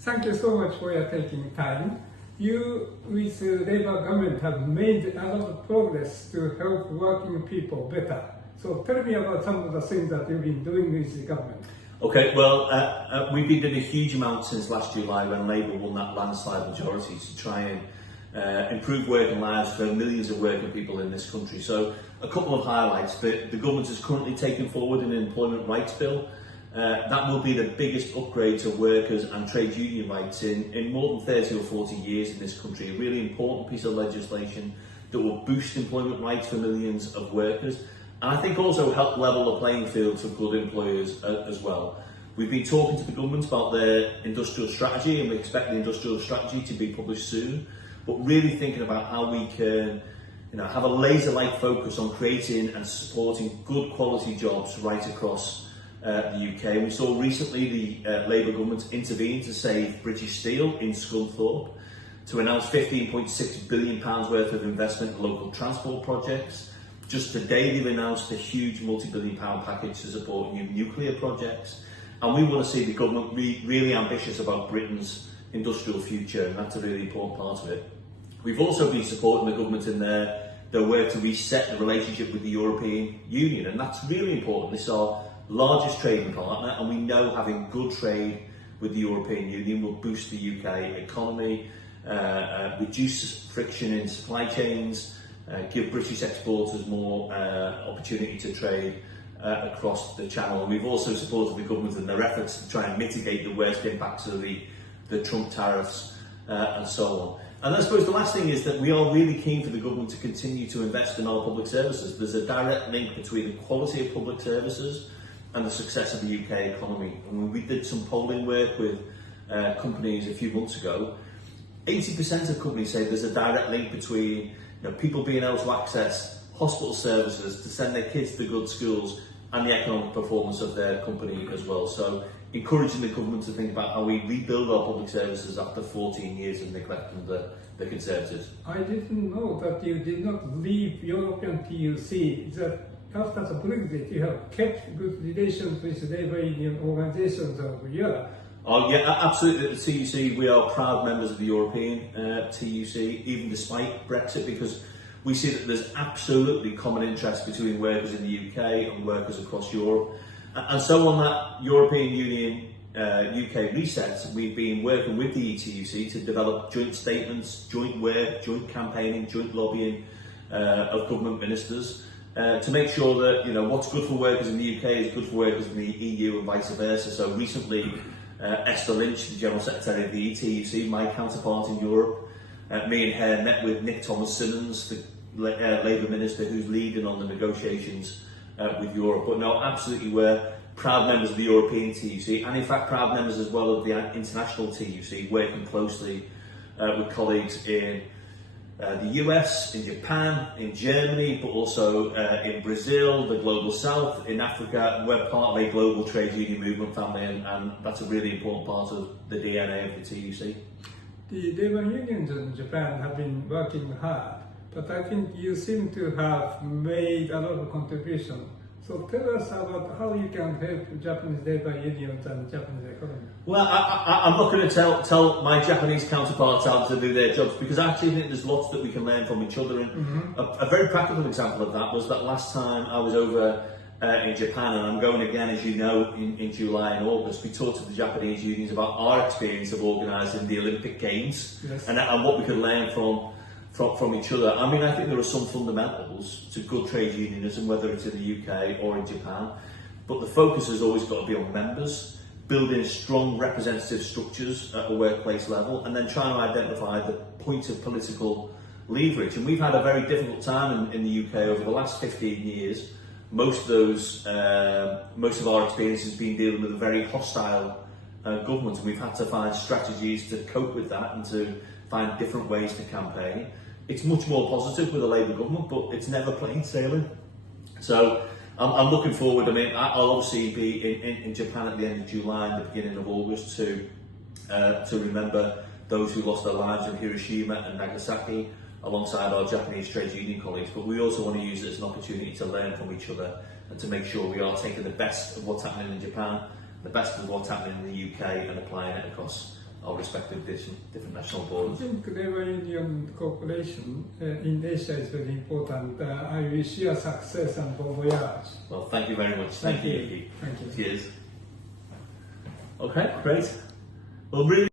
Thank you so much for your taking time. You, with the Labour government, have made a lot of progress to help working people better. So tell me about some of the things that you've been doing with the government. Okay, well, we've been doing a huge amount since last July when Labour won that landslide majority to try and improve working lives for millions of working people in this country. So a couple of highlights. The government is currently taking forward an employment rights bill. That will be the biggest upgrade to workers and trade union rights in more than 30 or 40 years in this country. A really important piece of legislation that will boost employment rights for millions of workers. And I think also help level the playing field for good employers as well. We've been talking to the government about their industrial strategy, and we expect the industrial strategy to be published soon. But really thinking about how we can have a laser-like focus on creating and supporting good quality jobs right across the UK. We saw recently the Labour government intervene to save British Steel in Scunthorpe, to announce £15.6 billion worth of investment in local transport projects. Just today they've announced a huge multi-billion-pound package to support new nuclear projects. And we want to see the government really ambitious about Britain's industrial future, and that's a really important part of it. We've also been supporting the government in their work to reset the relationship with the European Union, and that's really important. This is our largest trading partner, and we know having good trade with the European Union will boost the UK economy, reduce friction in supply chains, give British exporters more opportunity to trade across the channel. And we've also supported the government in their efforts to try and mitigate the worst impacts of the Trump tariffs and so on. And I suppose the last thing is that we are really keen for the government to continue to invest in our public services. There's a direct link between the quality of public services and the success of the UK economy. And when we did some polling work with companies a few months ago, 80% of companies say there's a direct link between people being able to access hospital services, to send their kids to good schools, and the economic performance of their company as well. So encouraging the government to think about how we rebuild our public services after 14 years of neglect from the Conservatives. I didn't know that you did not leave European TUC, that after the Brexit you have kept good relations with labour union organisations of Europe. Oh yeah, absolutely. At the TUC, we are proud members of the European TUC, even despite Brexit, because we see that there's absolutely common interest between workers in the UK and workers across Europe. And so on that European Union UK reset, we've been working with the ETUC to develop joint statements, joint work, joint campaigning, joint lobbying of government ministers to make sure that what's good for workers in the UK is good for workers in the EU and vice versa. So recently, Esther Lynch, the General Secretary of the ETUC, my counterpart in Europe, me and her met with Nick Thomas-Symonds, the Labour Minister who's leading on the negotiations with Europe. But no, absolutely we're proud members of the European TUC, and in fact proud members as well of the international TUC, working closely with colleagues in the US, in Japan, in Germany, but also in Brazil, the Global South, in Africa. We're part of a global trade union movement family, and that's a really important part of the DNA of the TUC. The labour unions in Japan have been working hard, but I think you seem to have made a lot of contribution. So tell us about how you can help Japanese labour unions and Japanese economy. Well, I'm not going to tell my Japanese counterparts how to do their jobs, because I actually think there's lots that we can learn from each other. And a very practical example of that was that last time I was over in Japan, and I'm going again, as you know, in July and August, we talked to the Japanese unions about our experience of organising the Olympic Games. Yes. and what we could learn from each other. I mean, I think there are some fundamentals to good trade unionism, whether it's in the UK or in Japan, but the focus has always got to be on members, building strong representative structures at a workplace level, and then trying to identify the point of political leverage. And we've had a very difficult time in the UK over the last 15 years. Most of our experience has been dealing with a very hostile government, and we've had to find strategies to cope with that and to find different ways to campaign. It's much more positive with a Labour government, but it's never plain sailing. So I'm looking forward. I mean, I'll obviously be in Japan at the end of July and the beginning of August to remember those who lost their lives in Hiroshima and Nagasaki, alongside our Japanese trade union colleagues. But we also want to use it as an opportunity to learn from each other and to make sure we are taking the best of what's happening in Japan, the best of what's happening in the UK, and applying it across our respective different national I borders. think labor union cooperation in Asia is very important. I wish you a success and bon voyage. Well, thank you very much. Thank you, Yuki. Thank you. Cheers. Okay, great. Well, really.